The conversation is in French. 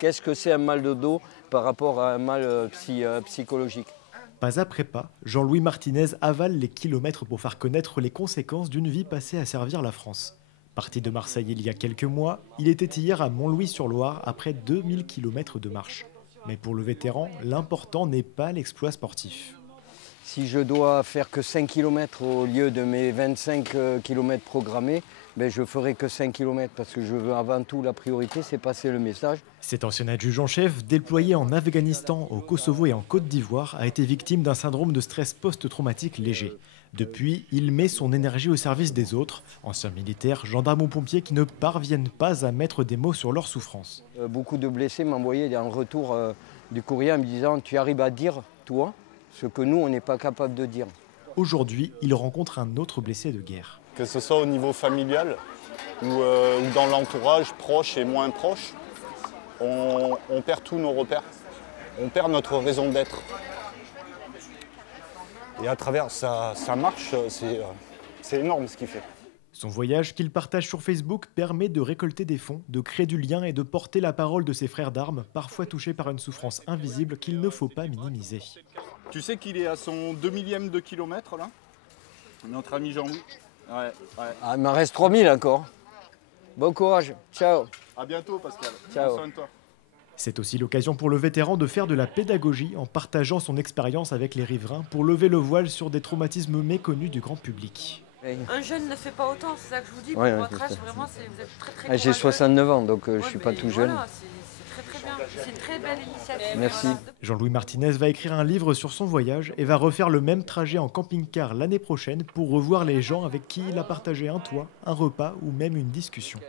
Qu'est-ce que c'est un mal de dos par rapport à un mal psychologique? Pas après pas, Jean-Louis Martinez avale les kilomètres pour faire connaître les conséquences d'une vie passée à servir la France. Parti de Marseille il y a quelques mois, il était hier à Montlouis-sur-Loire après 2000 km de marche. Mais pour le vétéran, l'important n'est pas l'exploit sportif. Si je dois faire que 5 km au lieu de mes 25 km programmés, ben je ferai que 5 km parce que je veux avant tout, la priorité, c'est passer le message. Cet ancien adjudant en chef, déployé en Afghanistan, au Kosovo et en Côte d'Ivoire, a été victime d'un syndrome de stress post-traumatique léger. Depuis, il met son énergie au service des autres, anciens militaires, gendarmes ou pompiers qui ne parviennent pas à mettre des mots sur leur souffrance. Beaucoup de blessés m'envoyaient en retour du courrier en me disant « Tu arrives à dire, toi, ce que nous, on n'est pas capable de dire ». Aujourd'hui, il rencontre un autre blessé de guerre. Que ce soit au niveau familial ou dans l'entourage proche et moins proche, on perd tous nos repères. On perd notre raison d'être. Et à travers sa marche, c'est énorme ce qu'il fait. Son voyage qu'il partage sur Facebook permet de récolter des fonds, de créer du lien et de porter la parole de ses frères d'armes, parfois touchés par une souffrance invisible qu'il ne faut pas minimiser. Tu sais qu'il est à son 2 millième de kilomètre là, notre ami Jean-Louis. Ouais. Ah, il m'en reste 3000 encore. Bon courage, ciao. À bientôt Pascal. Ciao. Prends soin de toi. C'est aussi l'occasion pour le vétéran de faire de la pédagogie en partageant son expérience avec les riverains pour lever le voile sur des traumatismes méconnus du grand public. Un jeune ne fait pas autant, c'est ça que je vous dis. Ouais, pour ouais, votre âge, vraiment, vous êtes très J'ai courageux. 69 ans, donc je ne suis Ouais, pas mais tout jeune. voilà, c'est très bien. C'est une très belle initiative. Merci. Voilà. Jean-Louis Martinez va écrire un livre sur son voyage et va refaire le même trajet en camping-car l'année prochaine pour revoir les gens avec qui il a partagé un toit, un repas ou même une discussion.